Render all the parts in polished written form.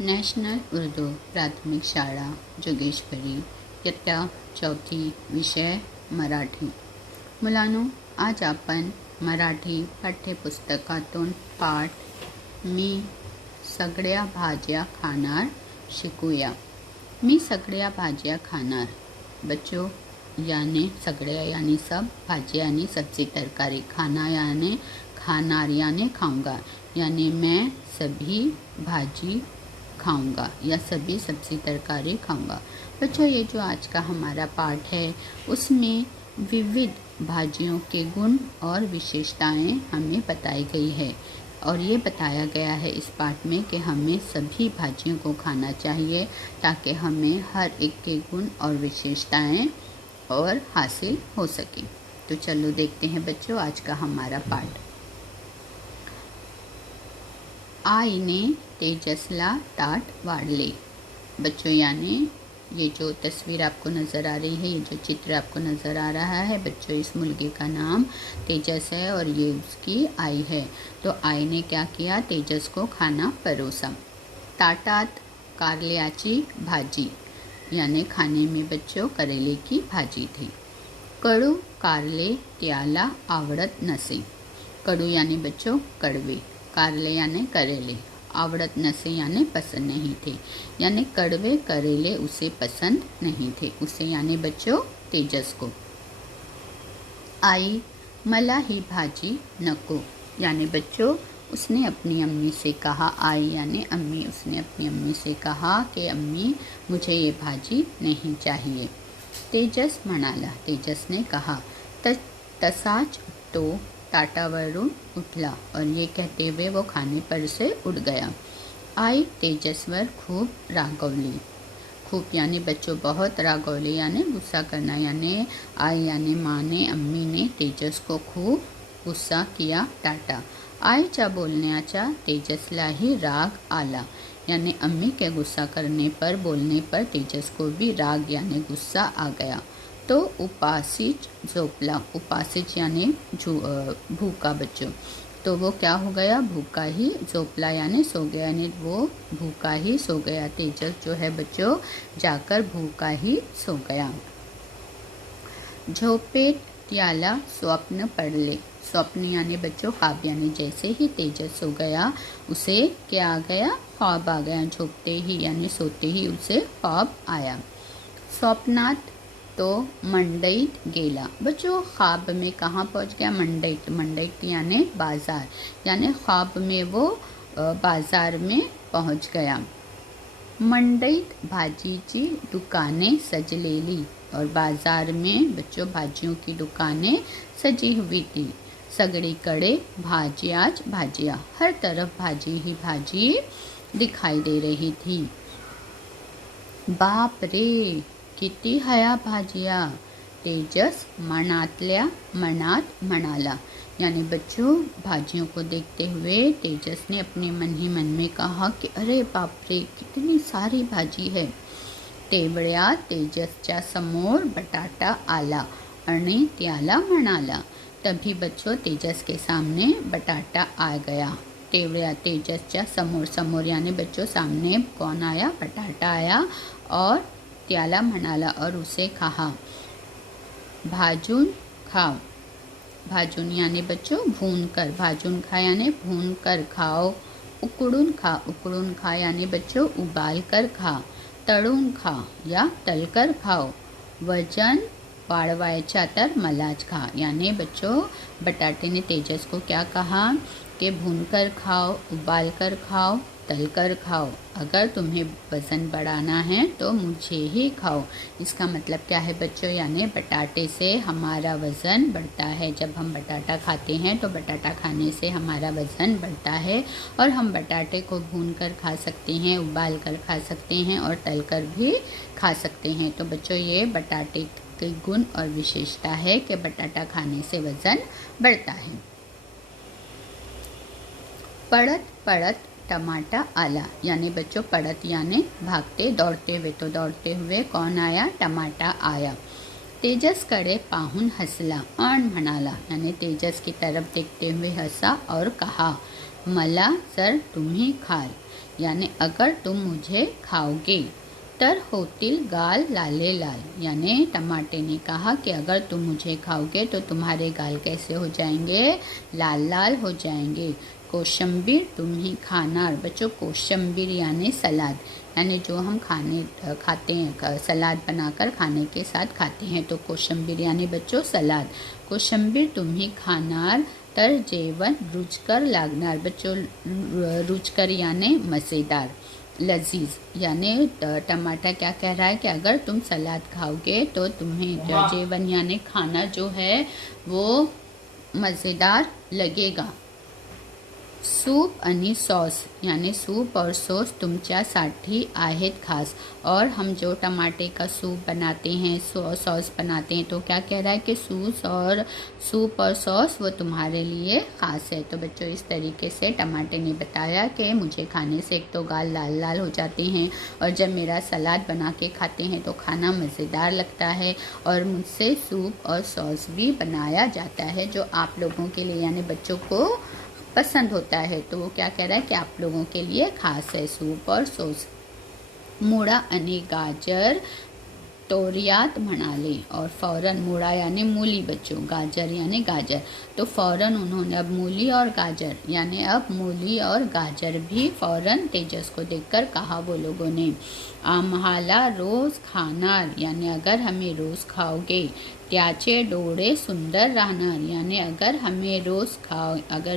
National Urdu प्राथमिक शाळा जोगेश्वरी इयत्ता 4थी विषय मराठी। मुलांनो, आज आपण मराठी पाठ्यपुस्तकातून पाठ मी सगळ्या भाज्या खाणार शिकूया। मी सगळ्या भाज्या खाणार। बच्चों, यानी सगळ्या यानी सब, भाज्या यानी सब्जी तरकारी, खाना यानी खानार यानी खाऊंगा, यानी मैं सभी भाजी खाऊंगा या सभी सब्जी तरकारी खाऊंगा। बच्चों, ये जो आज का हमारा पाठ है उसमें विविध भाजियों के गुण और विशेषताएं हमें बताई गई है और ये बताया गया है इस पाठ में कि हमें सभी भाजियों को खाना चाहिए ताकि हमें हर एक के गुण और विशेषताएं और हासिल हो सके। तो चलो देखते हैं बच्चों आज का हमारा पाठ। आईने तेजसला ताट वाढले। बच्चों, यानी ये जो तस्वीर आपको नज़र आ रही है, ये जो चित्र आपको नज़र आ रहा है बच्चों, इस मुलगे का नाम तेजस है और ये उसकी आई है। तो आई ने क्या किया, तेजस को खाना परोसा। ताटात कारल्याची भाजी, यानी खाने में बच्चों करेले की भाजी थी। कडू कारले त्याला आवडत नसे। कडू यानी बच्चों कड़वे, कारले यानी करेले, आवड़त नसे यानी पसंद नहीं थे, यानी कड़वे करेले उसे पसंद नहीं थे, उसे यानी बच्चों तेजस को। आई मला ही भाजी नको, यानी बच्चों उसने अपनी अम्मी से कहा, आई यानी अम्मी, उसने अपनी अम्मी से कहा कि अम्मी मुझे ये भाजी नहीं चाहिए। तेजस म्हणाला, तेजस ने कहा। तसाच तो टाटावरून उठला और ये कहते हुए वो खाने पर से उठ गया। आई तेजसवर खूब रागवली। खूब यानी बच्चों बहुत, रागवली यानी गुस्सा करना, यानी आई यानी माँ ने, अम्मी ने तेजस को खूब गुस्सा किया, डांटा। आईच्या बोलण्याचा तेजसलाही राग आला, यानी अम्मी के गुस्सा करने पर, बोलने पर तेजस को भी राग यानी गुस्सा आ गया। तो उपासीच झोपला। उपासीच यानी भूखा बच्चों, तो वो क्या हो गया, भूखा ही झोपला यानी सो गया, यानी वो भूखा ही सो गया। तेजस जो है बच्चों जाकर भूखा ही सो गया। झोपेत त्याला स्वप्न पडले। स्वप्न यानी बच्चों ख्वाब, यानी जैसे ही तेजस सो गया उसे क्या आ गया, ख्वाब आ गया। झोपते ही यानी सोते ही उसे ख्वाब आया। स्वप्नात तो मंडईत गेला। बच्चों ख्वाब में कहाँ पहुँच गया, मंडईत। मंडईत यानी बाज़ार, यानी ख्वाब में वो बाज़ार में पहुँच गया। मंडईत भाजीची दुकानें सजलेली, और बाज़ार में बच्चों भाजियों की दुकानें सजी हुई थी। सगळीकडे भाज्याच भाजिया, हर तरफ भाजी ही भाजी दिखाई दे रही थी। बाप रे, किती हया भाजिया, तेजस मनातल्या मनात म्हणाला। यानी बच्चों भाजियों को देखते हुए तेजस ने अपने मन ही मन में कहा कि अरे बाप रे, कितनी सारी भाजी है। तेवढ्यात तेजसच्या समोर बटाटा आला आणि त्याला म्हणाला। तभी बच्चों तेजस के सामने बटाटा आ गया। तेवढ्या तेजसच्या समोर, समोर यानी बच्चों सामने कौन आया, बटाटा आया और त्याला म्हणाला और उसे कहा, भाजून खाओ। भाजून यानी बच्चों भून कर, भाजून खा यानी भून कर खाओ। उकडून खा, उकडून खा यानी बच्चों उबाल कर खा। तळून खा या तलकर खाओ। वजन वाढवायचा तर मलाच खा, यानी बच्चों बटाटे ने तेजस को क्या कहा कि भून कर खाओ, उबाल कर खाओ, तल कर खाओ। अगर तुम्हें वज़न बढ़ाना है तो मुझे ही खाओ। इसका मतलब क्या है बच्चों, यानी बटाटे से हमारा वज़न बढ़ता है। जब हम बटाटा खाते हैं तो बटाटा खाने से हमारा वज़न बढ़ता है और हम बटाटे को भून कर खा सकते हैं, उबाल कर खा सकते हैं और तल कर भी खा सकते हैं। तो बच्चों ये बटाटे के गुण और विशेषता है कि बटाटा खाने से वज़न बढ़ता है। पड़त पड़त टमाटा आला, यानी बच्चों पड़त यानी भागते दौड़ते हुए, तो दौड़ते हुए कौन आया, टमाटा आया। तेजस कडे पाहून हसला और म्हणाला, यानी तेजस की तरफ देखते हुए हंसा और कहा, मला जर तुम्ही खाल, यानी अगर तुम मुझे खाओगे। तर होतील गाल लाले लाल, यानी टमाटे ने कहा कि अगर तुम मुझे खाओगे तो तुम्हारे गाल कैसे हो जाएंगे, लाल लाल हो जाएंगे। कोशंबीर तुम ही खाना। बच्चों कोशंबीर यानी सलाद, यानी जो हम खाते हैं, सलाद बनाकर खाने के साथ खाते हैं, तो कोशंबीर यानी बच्चों सलाद। कोशंबीर तुम ही खानार तर जेवण रुचकर लागनार। बच्चों रुचकर यानी मज़ेदार, लजीज, यानी टमाटर क्या कह रहा है कि अगर तुम सलाद खाओगे तो तुम्हें जेवण यानी खाना जो है वो मज़ेदार लगेगा। सूप आणि सॉस, यानी सूप और सॉस तुमच्यासाठी आहेत खास। और हम जो टमाटे का सूप बनाते हैं, सॉस बनाते हैं, तो क्या कह रहा है कि सूप और सॉस वो तुम्हारे लिए ख़ास है। तो बच्चों इस तरीके से टमाटे ने बताया कि मुझे खाने से एक तो गाल लाल लाल हो जाते हैं, और जब मेरा सलाद बना के खाते हैं तो खाना मज़ेदार लगता है, और मुझसे सूप और सॉस भी बनाया जाता है जो आप लोगों के लिए यानी बच्चों को पसंद होता है। तो वो क्या कह रहा है कि आप लोगों के लिए खास है सूप और सॉस। मुळा आणि गाजर तोरियात म्हणाले, और फ़ौरन, मुड़ा यानी मूली बच्चों, गाजर यानी गाजर, तो फ़ौरन उन्होंने अब मूली और गाजर यानी अब मूली और गाजर भी फ़ौरन तेजस को देखकर कहा वो लोगों ने। आम्हाला रोज़ खानार, यानी अगर हमें रोज़ खाओगे। त्याचे डोळे सुंदर राहणार, यानी अगर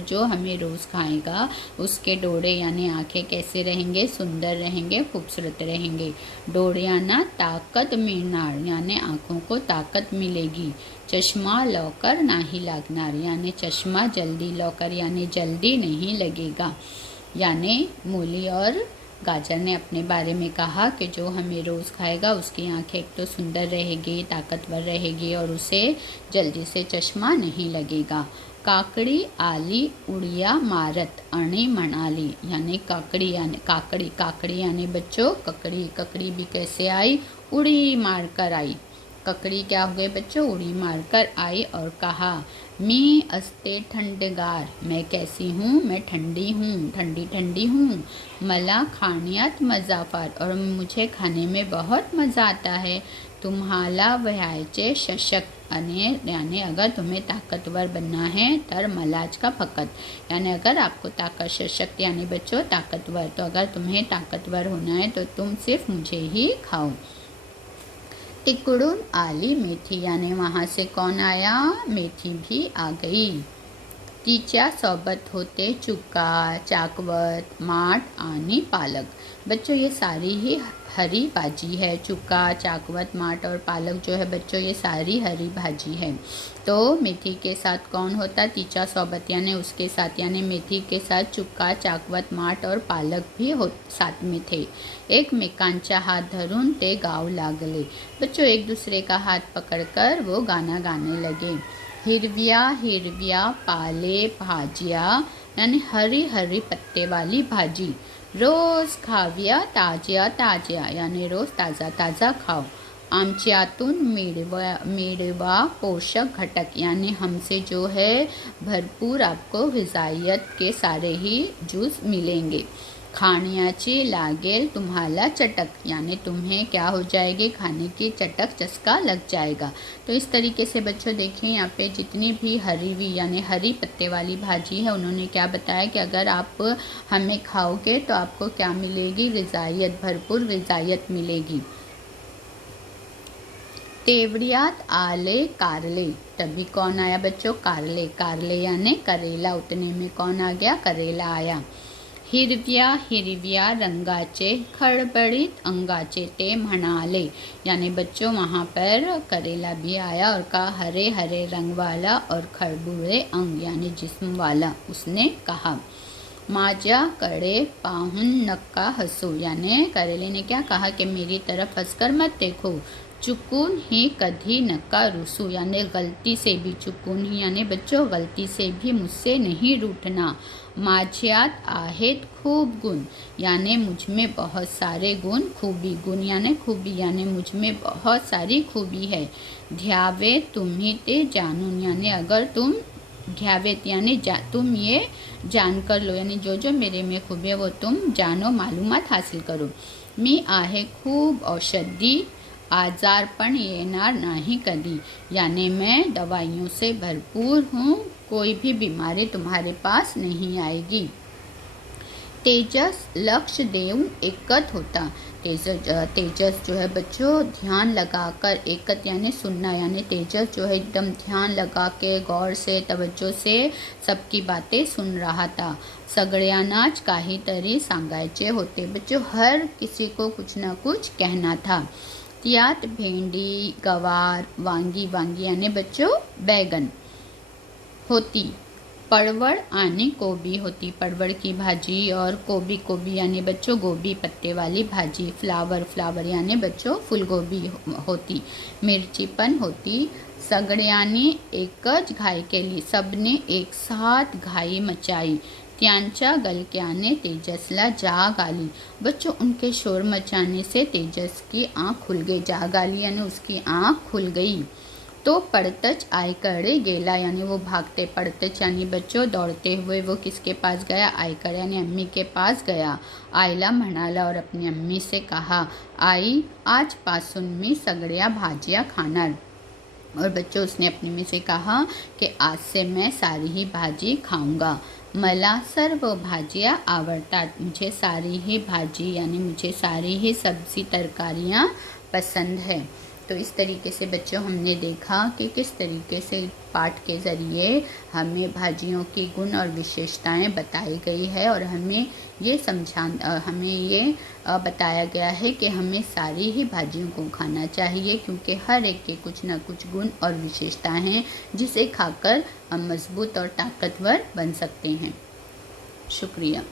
जो हमें रोज़ खाएगा उसके डोळे यानी आंखें कैसे रहेंगे, सुंदर रहेंगे, खूबसूरत रहेंगे। डोळ्यांना ताकत मिळणार, यानी आँखों को ताकत मिलेगी। चश्मा लौकर नहीं लागणार, यानी चश्मा जल्दी, लौकर यानी जल्दी नहीं लगेगा। यानी मूली और गाजर ने अपने बारे में कहा कि जो हमें रोज़ खाएगा उसकी आंखें एक तो सुंदर रहेगी, ताकतवर रहेगी, और उसे जल्दी से चश्मा नहीं लगेगा। काकड़ी आली उड़िया मारत आणि म्हणाली, यानी काकड़ी यानी बच्चों ककड़ी भी कैसे आई, उड़ी मारकर आई। ककड़ी क्या हो गई बच्चों, उड़ी मारकर आई और कहा, मी अस्ते ठंडगार, मैं कैसी हूँ, मैं ठंडी हूँ, ठंडी हूँ। मला खाण्यात मजा फार, और मुझे खाने में बहुत मज़ा आता है। तुम्हाला व्हायचे सशक्त, यानी अगर तुम्हें ताकतवर बनना है, तर मलाज का फकत, यानी अगर आपको ताकत, सशक्त यानी बच्चों ताकतवर, तो अगर तुम्हें ताकतवर होना है तो तुम सिर्फ मुझे ही खाओ। तिकडून आली मेथी, यानी वहाँ से कौन आया, मेथी भी आ गई। तिच्या सोबत होते चुका, चाकवत, माठ आणि पालक। बच्चों ये सारी ही हरी भाजी है। चुका, चाकवत, माठ और पालक जो है बच्चों ये सारी हरी भाजी है। तो मेथी के साथ कौन होता, तिच्या सोबत यानी उसके साथ, यानी मेथी के साथ चुका, चाकवत, माठ और पालक भी साथ में थे। एकमेकांचा हाथ धरून ते गाऊ लागले। बच्चों एक दूसरे का हाथ पकड़कर वो गाना गाने लगे। हिरव्या हिरव्या पाले भाजिया, यानी हरी हरी पत्ते वाली भाजी। रोज खाव्या ताज्या ताज्या, यानी रोज ताज़ा ताज़ा खाओ। आमच्यातून मिळवा पोषक घटक, यानी हमसे जो है भरपूर आपको ग़िज़ाइयत के सारे ही जूस मिलेंगे। खाण्याची लागेल तुम्हाला चटक, यानी तुम्हें क्या हो जाएगी, खाने की चटक, चस्का लग जाएगा। तो इस तरीके से बच्चों देखिए यहाँ पे जितनी भी यानी हरी पत्ते वाली भाजी है, उन्होंने क्या बताया कि अगर आप हमें खाओगे तो आपको क्या मिलेगी, ग़िज़ाइयत, भरपूर ग़िज़ाइयत मिलेगी। तेवड़ियात आले कारले, तभी कौन आया बच्चों, कारले यानी करेला, उतने में कौन आ गया, करेला आया। हिरव्या हिरव्या रंगाचे खड़बड़ित अंगाचे ते म्हणाले, यानी बच्चों वहाँ पर करेला भी आया और कहा हरे हरे रंग वाला और खड़बुड़े अंग यानी जिस्म वाला, उसने कहा। माझ्याकडे पाहून नक्का हसू, यानी करेले ने क्या कहा कि मेरी तरफ हंसकर मत देखो। चुकून ही कधी नक्का रुसू, यानी गलती से भी, चुकून ही यानी बच्चों गलती से भी मुझसे नहीं रूठना। माझ्यात आहेत खूब गुण, यानी मुझ में बहुत सारे गुण, खूबी, गुण यानी खूबी, यानी मुझ में बहुत सारी खूबी है। ध्यावे तुम्ही ते जानून, यानी अगर तुम घ्यावेत यानी तुम ये जान कर लो, यानी जो जो मेरे में खूबी है वो तुम जानो, मालूमात हासिल करो। मी आहे खूब औषधी, आजार पण येणार नाही कधी, यानी मैं दवाइयों से भरपूर हूँ, कोई भी बीमारी तुम्हारे पास नहीं आएगी। तेजस लक्ष्य देऊन एकत होता। तेजस जो है बच्चों ध्यान लगाकर, एकत यानी सुनना, यानी तेजस जो है एकदम ध्यान लगा के गौर से तवज्जो से सबकी बातें सुन रहा था। सगळ्यांनाच काहीतरी सांगायचे होते। बच्चों हर किसी को कुछ ना कुछ कहना था। त्यात भेंडी, गवार, वांगी, वांगी यानी बच्चों बैगन होती, परवड़ आने गोभी होती, परवड़ की भाजी, और गोभी यानी बच्चों गोभी पत्ते वाली भाजी, फ्लावर यानी बच्चों फूलगोभी होती, मिर्ची पण होती। सगळ्यांनी एकच घाई केली, सबने एक साथ घाई मचाई। त्यांच्या गलक्याने तेजसला जाग आली। बच्चों उनके शोर मचाने से तेजस की आँख खुल गई। जाग आली यानी उसकी आँख खुल गई। तो पड़तच आईकडे गेला, यानी वो भागते, पड़तच यानी बच्चों दौड़ते हुए वो किसके पास गया, आईकडे यानी अम्मी के पास गया। आईला म्हणाला और अपनी अम्मी से कहा, आई आजपासून मी सगळ्या भाजिया खाणार। और बच्चों उसने अपनी अम्मी से कहा कि आज से मैं सारी ही भाजी खाऊंगा। मला सर्व भाजियाँ आवडतात, मुझे सारी ही भाजी यानी मुझे सारी ही सब्जी तरकारियाँ पसंद है। तो इस तरीके से बच्चों हमने देखा कि किस तरीके से पाठ के ज़रिए हमें भाजियों की गुण और विशेषताएं बताई गई है, और हमें ये बताया गया है कि हमें सारी ही भाजियों को खाना चाहिए, क्योंकि हर एक के कुछ न कुछ गुण और विशेषताएं हैं जिसे खाकर हम मजबूत और ताकतवर बन सकते हैं। शुक्रिया।